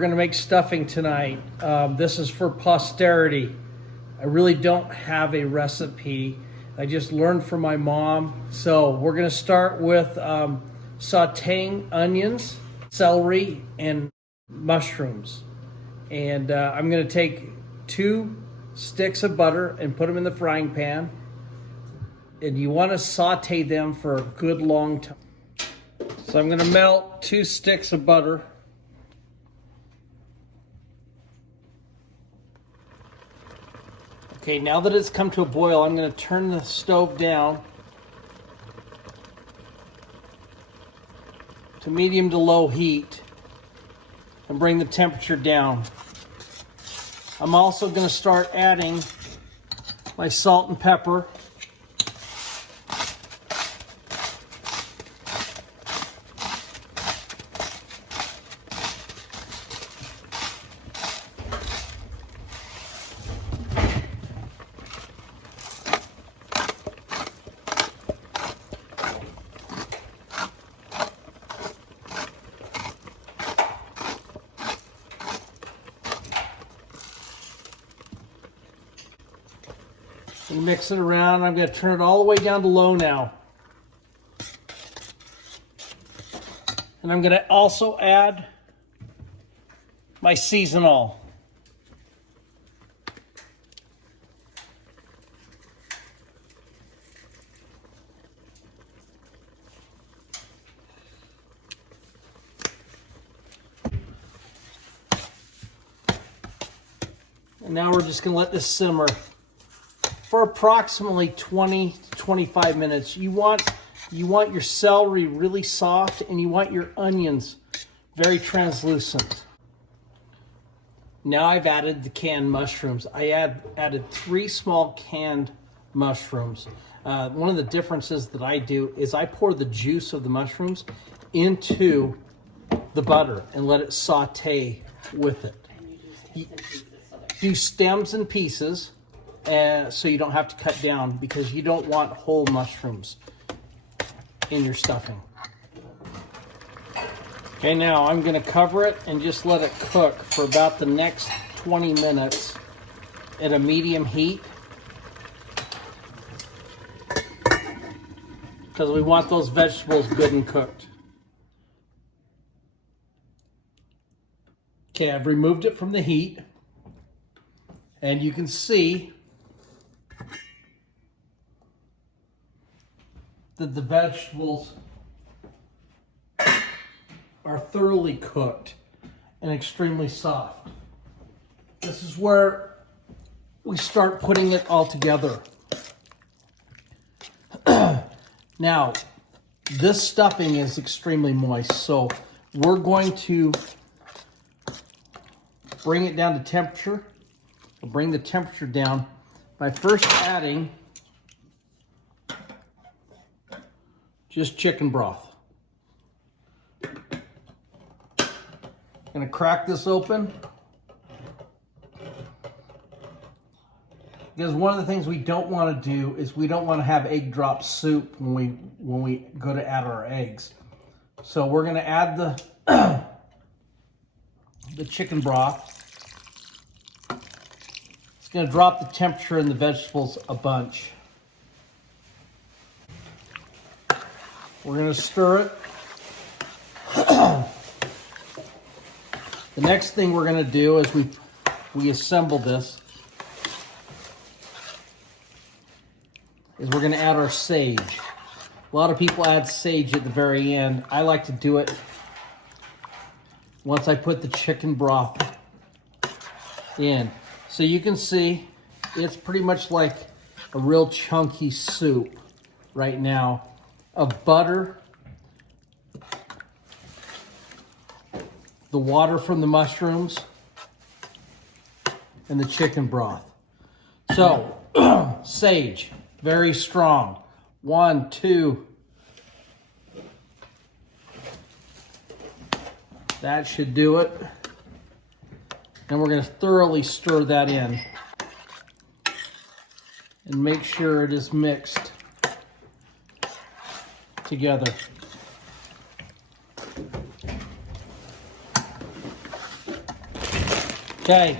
We're gonna make stuffing tonight. This is for posterity. I really don't have a recipe. I just learned from my mom. So we're gonna start with sauteing onions, celery, and mushrooms. And I'm gonna take 2 sticks of butter and put them in the frying pan. And you wanna saute them for a good long time. So I'm gonna melt 2 sticks of butter. Okay, now that it's come to a boil, I'm going to turn the stove down to medium to low heat and bring the temperature down. I'm also going to start adding my salt and pepper. And mix it around. I'm going to turn it all the way down to low now. And I'm going to also add my seasonal. And now we're just going to let this simmer for approximately 20 to 25 minutes. You want your celery really soft, and you want your onions very translucent. Now I've added the canned mushrooms. I added 3 small canned mushrooms. One of the differences that I do is I pour the juice of the mushrooms into the butter and let it saute with it. Do stems and pieces. So you don't have to cut down, because you don't want whole mushrooms in your stuffing. Okay, now I'm going to cover it and just let it cook for about the next 20 minutes at a medium heat, because we want those vegetables good and cooked. Okay, I've removed it from the heat, and you can see that the vegetables are thoroughly cooked and extremely soft. This is where we start putting it all together. Now, this stuffing is extremely moist, so we're going to bring it down to temperature. We'll bring the temperature down by first adding just chicken broth. Gonna crack this open, because one of the things we don't want to do is we don't want to have egg drop soup when we go to add our eggs. So we're gonna add the the chicken broth. It's gonna drop the temperature in the vegetables a bunch. We're going to stir it. The next thing we're going to do is we assemble this is we're going to add our sage. A lot of people add sage at the very end. I like to do it once I put the chicken broth in. So you can see it's pretty much like a real chunky soup right now of butter, the water from the mushrooms, and the chicken broth. So, sage, very strong. 1, 2. That should do it. And we're going to thoroughly stir that in and make sure it is mixed together. Okay.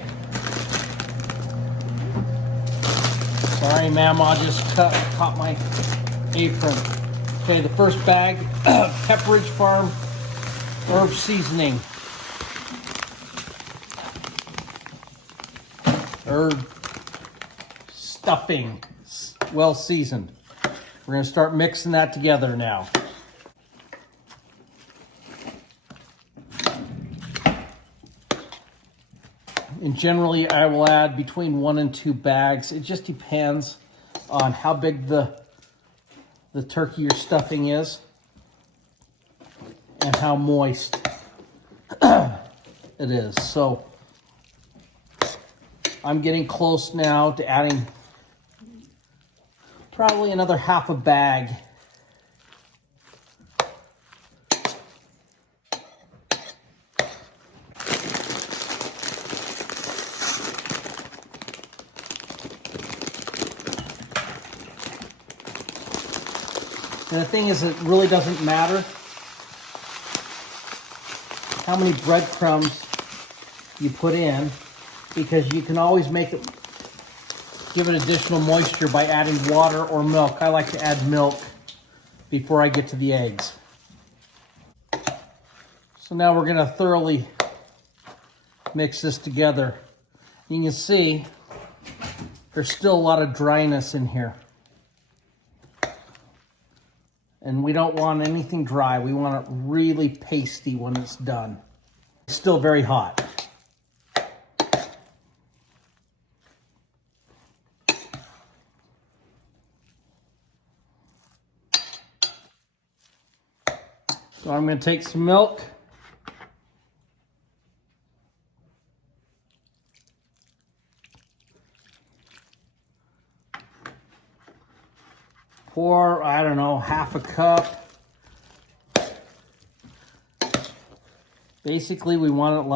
Sorry, ma'am, I just caught my apron. Okay, the first bag, Pepperidge Farm herb seasoning. Herb stuffing, well seasoned. We're going to start mixing that together now. And generally I will add between 1 and 2 bags. It just depends on how big the turkey or stuffing is and how moist it is. So I'm getting close now to adding probably another half a bag. And the thing is, it really doesn't matter how many breadcrumbs you put in, because you can always make it, give it additional moisture by adding water or milk. I like to add milk before I get to the eggs. So now we're going to thoroughly mix this together. You can see there's still a lot of dryness in here. And we don't want anything dry. We want it really pasty when it's done. It's still very hot. So I'm going to take some milk. Pour, I don't know, half a cup. Basically, we want it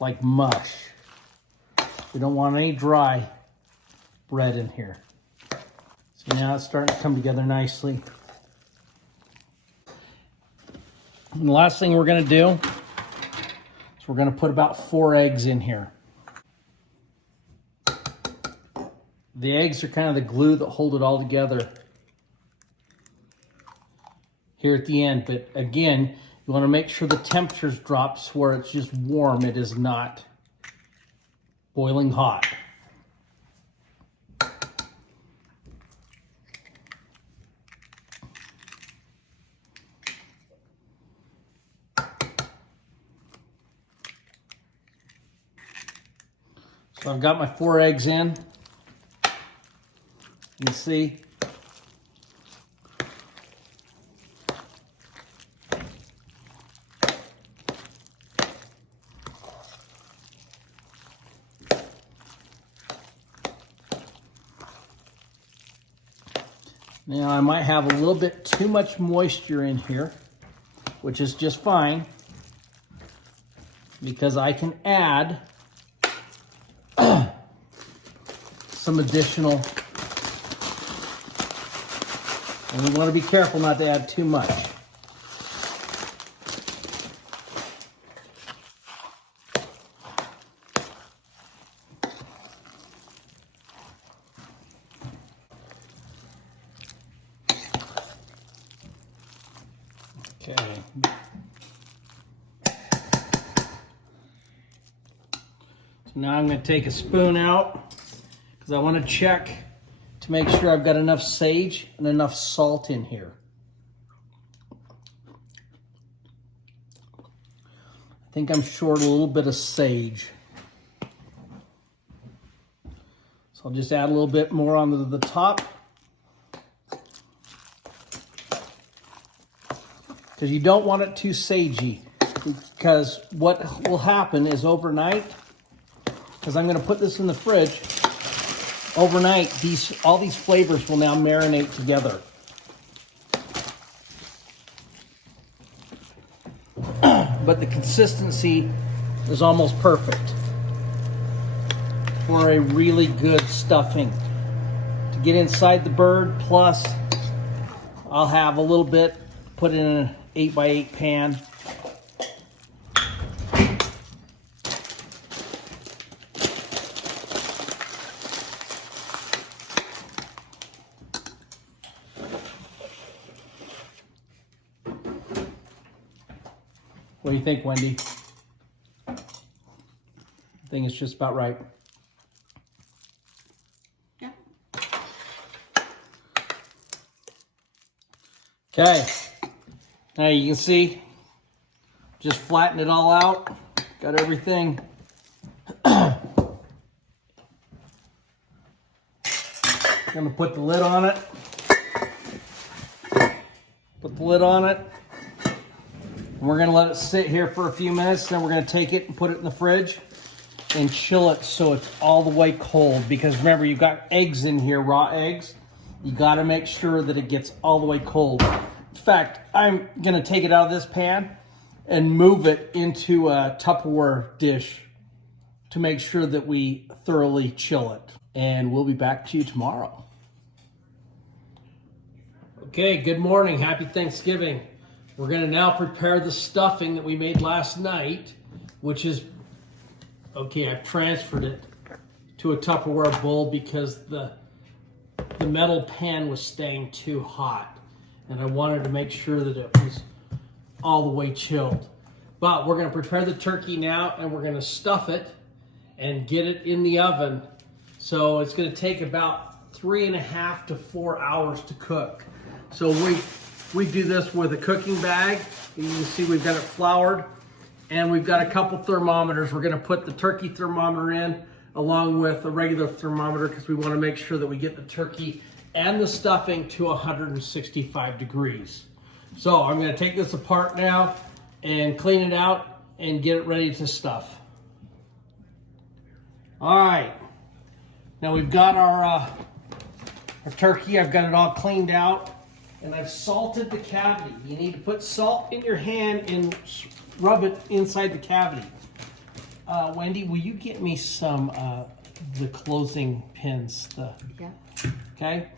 like mush. We don't want any dry bread in here. So now it's starting to come together nicely. And the last thing we're going to do is we're going to put about 4 eggs in here. The eggs are kind of the glue that hold it all together here at the end. But again, you want to make sure the temperatures drops where it's just warm. It is not boiling hot. So I've got my 4 eggs in. You see, now I might have a little bit too much moisture in here, which is just fine, because I can add some additional. And we want to be careful not to add too much. Okay. So now I'm going to take a spoon out because I want to check to make sure I've got enough sage and enough salt in here. I think I'm short a little bit of sage. So I'll just add a little bit more onto the top. Because you don't want it too sagey. Because what will happen is overnight, because I'm going to put this in the fridge, overnight, all these flavors will now marinate together. But the consistency is almost perfect for a really good stuffing. To get inside the bird, plus I'll have a little bit put in an 8x8 pan What do you think, Wendy? I think it's just about right. Yeah. Okay. Now you can see, just flatten it all out. Got everything. I'm gonna put the lid on it. Put the lid on it. And we're gonna let it sit here for a few minutes, then we're gonna take it and put it in the fridge and chill it so it's all the way cold. Because remember, you've got eggs in here, raw eggs. You gotta make sure that it gets all the way cold. In fact, I'm gonna take it out of this pan and move it into a Tupperware dish to make sure that we thoroughly chill it. And we'll be back to you tomorrow. Okay, good morning. Happy Thanksgiving. We're gonna now prepare the stuffing that we made last night, which is, okay, I've transferred it to a Tupperware bowl because the metal pan was staying too hot. And I wanted to make sure that it was all the way chilled. But we're gonna prepare the turkey now and we're gonna stuff it and get it in the oven. So it's gonna take about 3.5 to 4 hours to cook. So we do this with a cooking bag. You can see we've got it floured and we've got a couple thermometers. We're gonna put the turkey thermometer in along with a regular thermometer because we wanna make sure that we get the turkey and the stuffing to 165 degrees. So I'm gonna take this apart now and clean it out and get it ready to stuff. All right, now we've got our turkey. I've got it all cleaned out and I've salted the cavity. You need to put salt in your hand and rub it inside the cavity. Wendy, will you get me some the closing pins? Yeah. Okay,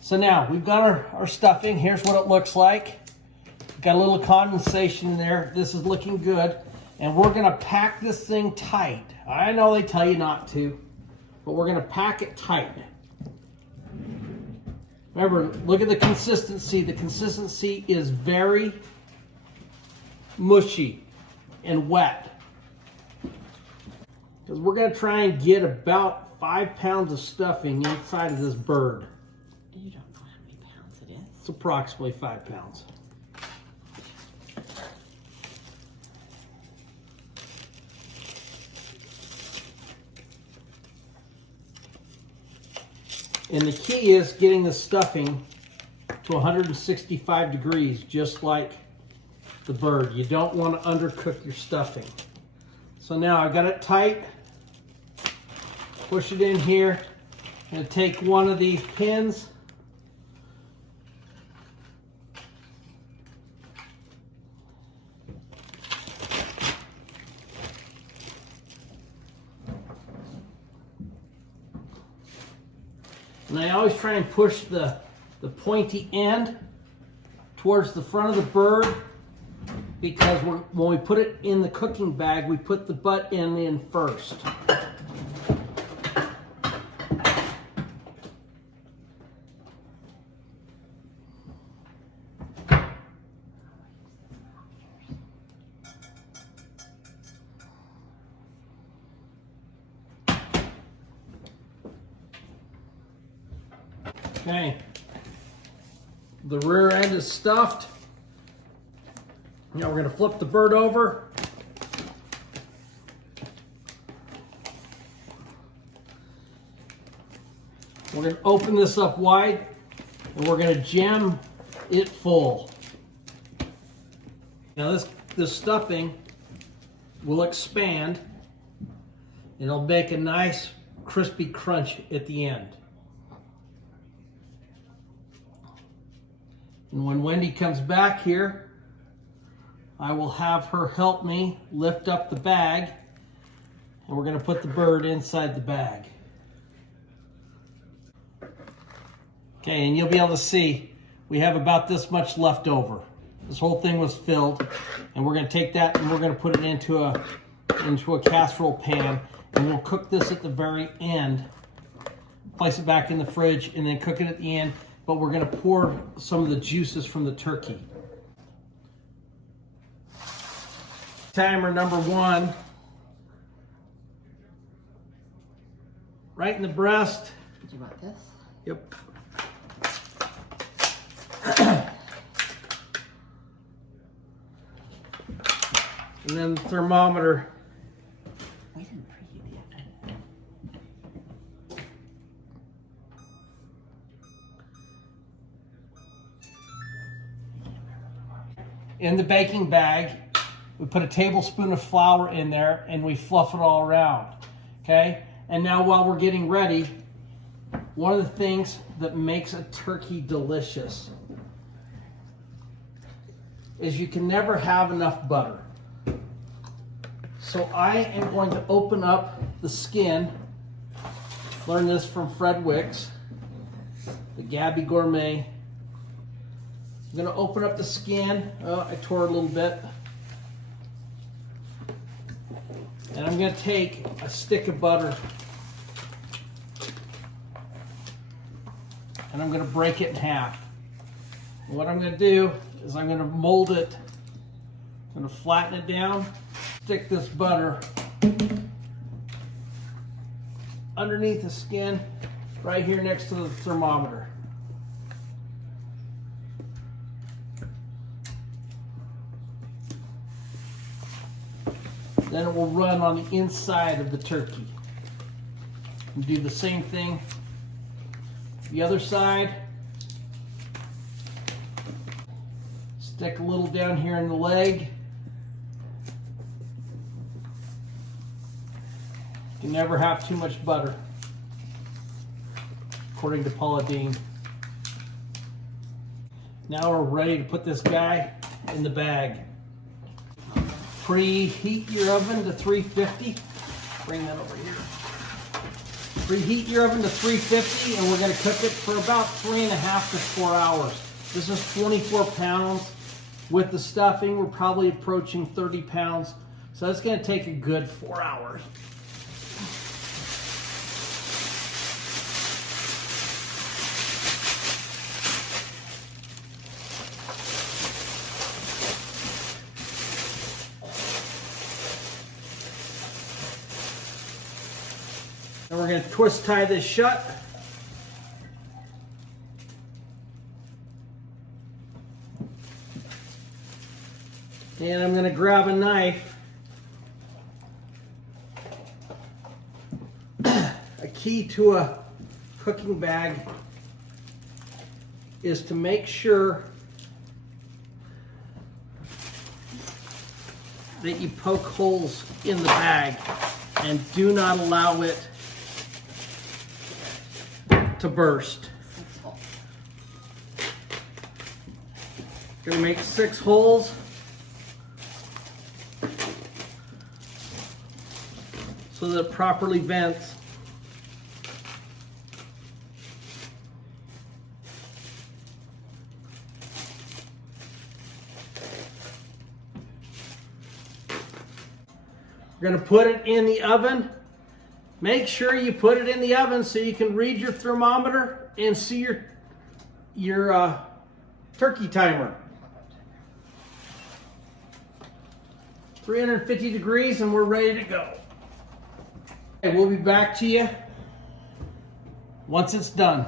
so now we've got our stuffing. Here's what it looks like. Got a little condensation in there. This is looking good. And we're gonna pack this thing tight. I know they tell you not to, but we're gonna pack it tight. Remember, look at the consistency. The consistency is very mushy and wet. Because we're gonna try and get about 5 pounds of stuffing inside of this bird. You don't know how many pounds it is. It's approximately 5 pounds. And the key is getting the stuffing to 165 degrees, just like the bird. You don't want to undercook your stuffing. So now I've got it tight. Push it in here. I'm going to take one of these pins. And I always try and push the pointy end towards the front of the bird because when we put it in the cooking bag, we put the butt end in first. Okay, the rear end is stuffed. Now we're going to flip the bird over. We're going to open this up wide and we're going to jam it full. Now this stuffing will expand. It'll make a nice crispy crunch at the end. And when Wendy comes back here, I will have her help me lift up the bag, and we're going to put the bird inside the bag. Okay, and you'll be able to see we have about this much left over. This whole thing was filled, and we're going to take that and we're going to put it into a casserole pan, and we'll cook this at the very end. Place it back in the fridge, and then cook it at the end. But we're going to pour some of the juices from the turkey. Timer number 1. Right in the breast. Do you want this? Yep. And then the thermometer. We didn't preheat the oven. In the baking bag, we put a tablespoon of flour in there and we fluff it all around. Okay? And now while we're getting ready, one of the things that makes a turkey delicious is you can never have enough butter. So I am going to open up the skin. Learned this from Fred Wicks, the Gabby Gourmet. I'm going to open up the skin. Oh, I tore it a little bit. And I'm going to take a stick of butter and I'm going to break it in half. And what I'm going to do is I'm going to mold it. I'm going to flatten it down, stick this butter underneath the skin right here next to the thermometer. Then it will run on the inside of the turkey. And do the same thing the other side. Stick a little down here in the leg. You can never have too much butter, according to Paula Deen. Now we're ready to put this guy in the bag. Preheat your oven to 350. Bring that over here. Preheat your oven to 350 and we're going to cook it for about 3.5 to 4 hours. This is 24 pounds. With the stuffing, we're probably approaching 30 pounds. So it's going to take a good 4 hours. And we're going to twist tie this shut. And I'm going to grab a knife. A key to a cooking bag is to make sure that you poke holes in the bag and do not allow it to burst. Gonna make 6 holes. So that it properly vents. We're gonna put it in the oven. Make sure you put it in the oven so you can read your thermometer and see your turkey timer. 350 degrees and we're ready to go. Okay, we'll be back to you once it's done.